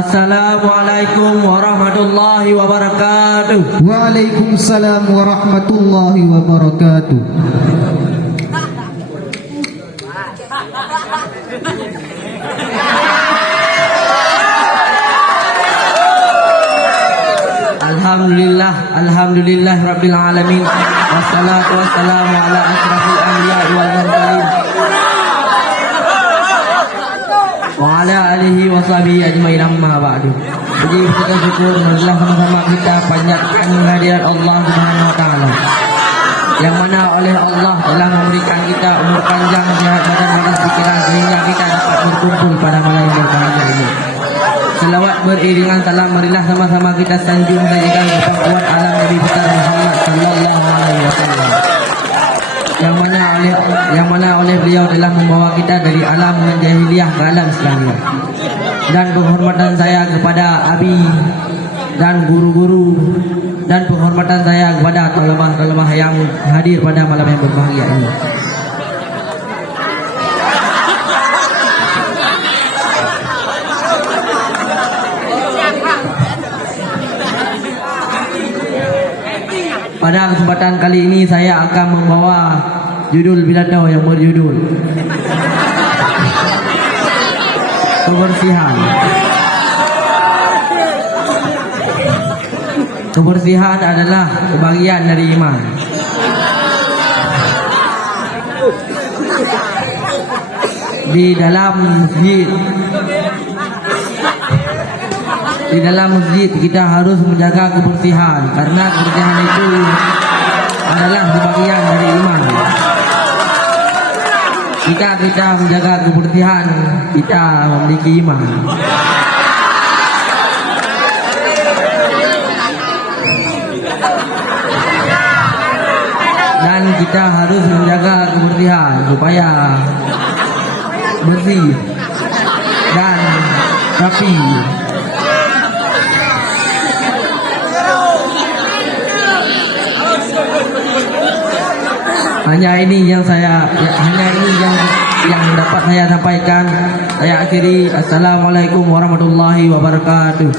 Assalamualaikum warahmatullahi wabarakatuh. Waalaikumsalam warahmatullahi wabarakatuh. Alhamdulillah rabbil alamin. Wassalatu wassalamu ala asrafil anbiya wal mursalin wa ala alihi wa sahbihi ajmain, amma ba'du. Puji kita syukur marilah sama-sama kita panjatkan kehadiran Allah Subhanahu wa taala, yang mana oleh Allah telah memberikan kita umur panjang, sehat badan, dan pikiran sehingga kita dapat berkumpul pada malam yang berbahagia ini. Selawat beriringan salam marilah sama-sama kita sanjung sajikan kepada alam Nabi besar Muhammad sallallahu alaihi wasallam, yang mana oleh beliau telah membawa kita dari alam jahiliyah ke alam Islamiyah. Dan penghormatan saya kepada abi dan guru-guru, dan penghormatan saya kepada talamah-talamah yang hadir pada malam yang berbahagia ini. Pada kesempatan kali ini saya akan membawa judul pidato yang berjudul kebersihan. Kebersihan adalah sebagian dari iman. Di dalam masjid kita harus menjaga kebersihan, karena kebersihan itu adalah sebagian dari iman. Jika kita menjaga kebersihan, kita memiliki iman. Dan kita harus menjaga kebersihan supaya bersih dan rapi. Hanya ini yang dapat saya sampaikan. Saya akhiri. Assalamualaikum warahmatullahi wabarakatuh.